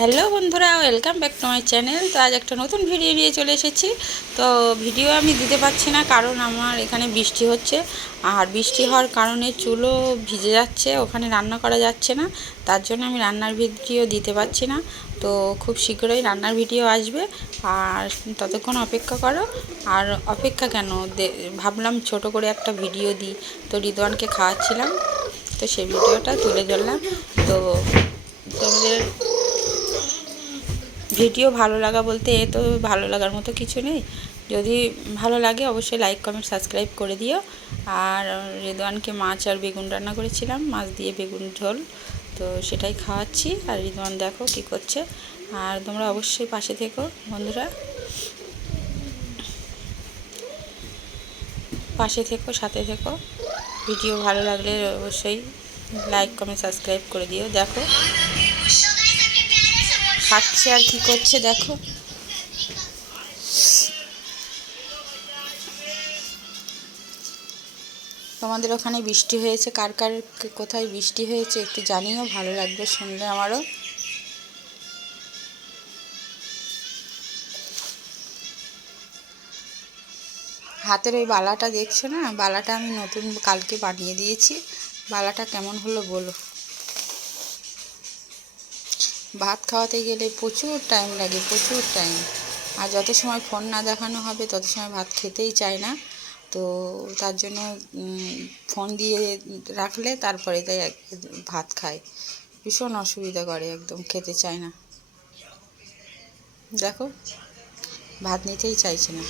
Hello বন্ধুরা, welcome back to my channel. তো আজ একটা নতুন ভিডিও নিয়ে চলে এসেছি। তো ভিডিও আমি দিতে পারছি না, কারণ আমার এখানে বৃষ্টি হচ্ছে। আর বৃষ্টি হওয়ার কারণে চুলও ভিজে যাচ্ছে, ওখানে রান্না করা যাচ্ছে না। তার জন্য আমি রান্নার ভিডিও দিতে পারছি না। তো খুব শীঘ্রই রান্নার ভিডিও আসবে। আর ততক্ষণ অপেক্ষা করো। আর অপেক্ষা কেন? ভাবলাম ছোট করে একটা ভিডিও দিই। তো রিদওয়ানকে খাওয়াচ্ছিলাম। তো সেই ভিডিওটা তুলে ধরলাম। তো তোমাদের ভিডিও ভালো লাগা বলতে এ তো ভালো লাগার মতো কিছু নেই। যদি ভালো লাগে অবশ্যই লাইক কমেন্ট সাবস্ক্রাইব করে দিও। আর রিদওয়ানকে মাছ আর বেগুন রান্না করেছিলাম, মাছ দিয়ে বেগুন ঝোল। তো সেটাই খাওয়াচ্ছি। আর রিদওয়ান দেখো কি করছে। আর তোমরা অবশ্যই পাশে থেকো বন্ধুরা। পাশে থেকো, সাথে থেকো। ভিডিও ভালো লাগলে অবশ্যই লাইক কমেন্ট সাবস্ক্রাইব করে দিও। দেখো খাচ্ছে আর কি করছে, দেখো। তোমাদের ওখানে বৃষ্টি হয়েছে, কার কার কোথায় বৃষ্টি হয়েছে একটু জানিও, ভালো লাগবে শুনলে আমারও। হাতের ওই বালাটা দেখছ না? বালাটা আমি নতুন কালকে বানিয়ে দিয়েছি। বালাটা কেমন হলো বলো। ভাত খাওয়াতে গেলে প্রচুর টাইম লাগে, প্রচুর টাইম আর যত সময় ফোন না দেখানো হবে, তত সময় ভাত খেতেই চায় না। তো তার জন্য ফোন দিয়ে রাখলে তারপরে তাই ভাত খায়। ভীষণ অসুবিধা করে, একদম খেতে চায় না। দেখো, ভাত নিতেই চাইছে না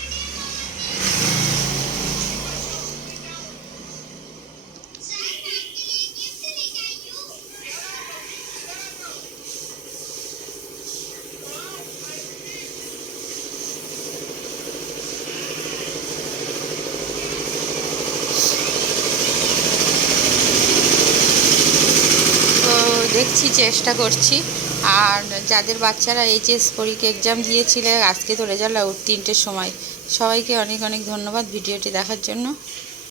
তো দেখছি চেষ্টা করছি। আর যাদের বাচ্চারা এইচএস পরীক্ষা এক্সাম দিয়েছিলে, আজকে তো রেজাল্ট আউট তিনটের সময়। সবাইকে অনেক অনেক ধন্যবাদ ভিডিওটি দেখার জন্য।